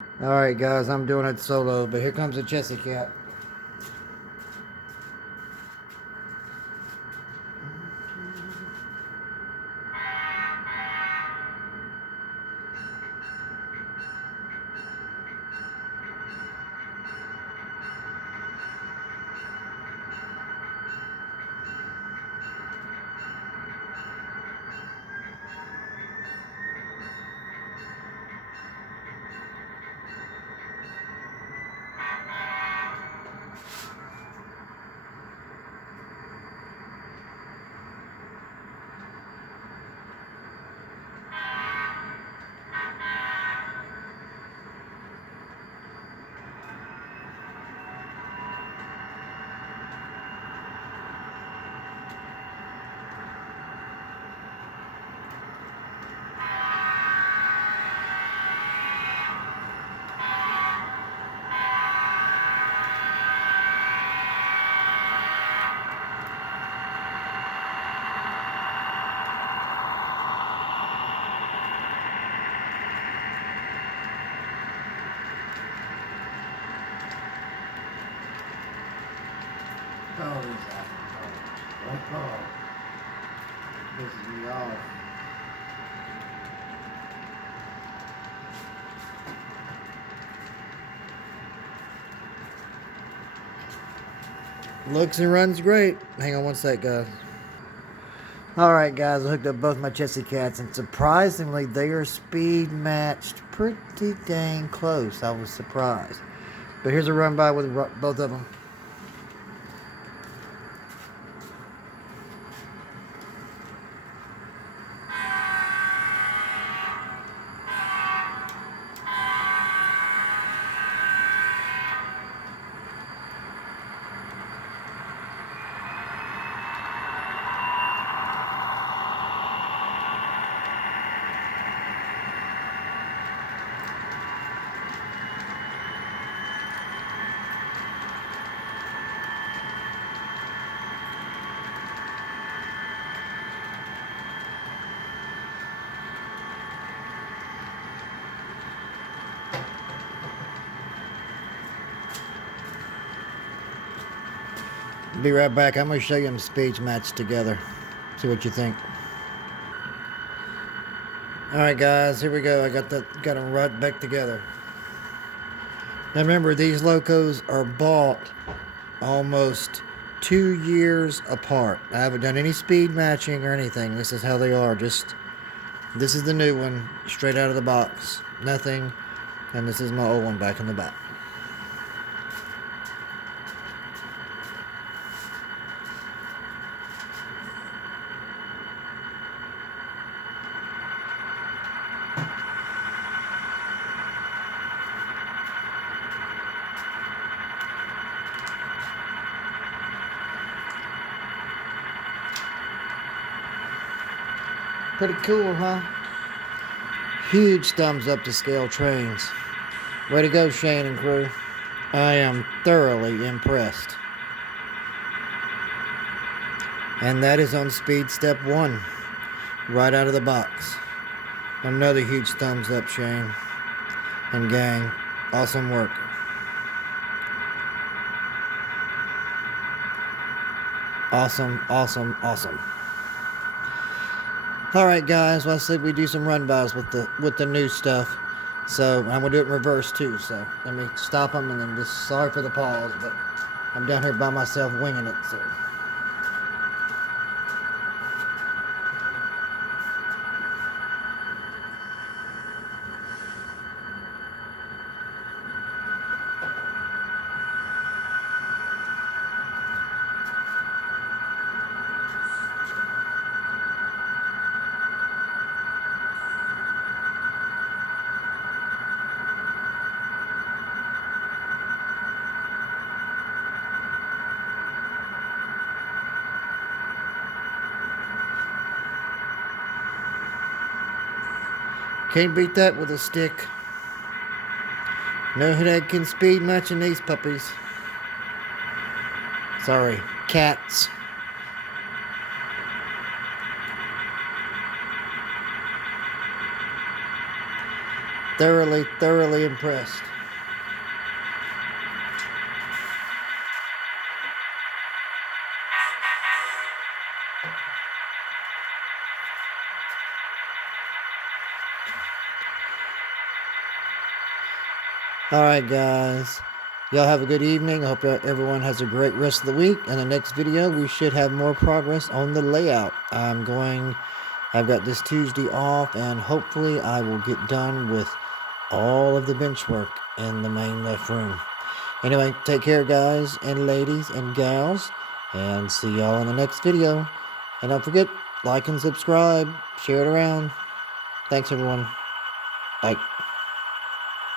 Alright guys, I'm doing it solo, but here comes a Chessie cat. Oh, these apples. Oh, pisses me off. Looks and runs great. Hang on one sec, guys. Alright guys, I hooked up both my Chessie cats, and surprisingly they are speed matched pretty dang close. I was surprised. But here's a run by with both of them. Be right back. I'm going to show you them speeds matched together. See what you think. Alright guys, here we go. I got them right back together. Now remember, these locos are bought almost 2 years apart. I haven't done any speed matching or anything. This is how they are. This is the new one, straight out of the box. Nothing. And this is my old one back in the back. Pretty cool, huh? Huge thumbs up to Scale Trains. Way to go, Shane and crew. I am thoroughly impressed. And that is on speed step 1. Right out of the box. Another huge thumbs up, Shane. And gang, awesome work. Awesome, awesome, awesome. Alright guys, well, I said we do some run-bys with the new stuff. So, I'm going to do it in reverse too. So, let me stop them and then just, sorry for the pause, but I'm down here by myself winging it, so. Can't beat that with a stick. No headache can speed matching these puppies. Sorry, cats. thoroughly impressed. Alright guys, y'all have a good evening. I hope everyone has a great rest of the week. In the next video, we should have more progress on the layout. I've got this Tuesday off, and hopefully I will get done with all of the bench work in the main left room. Anyway, take care guys and ladies and gals, and see y'all in the next video. And don't forget, like and subscribe, share it around. Thanks everyone. Bye.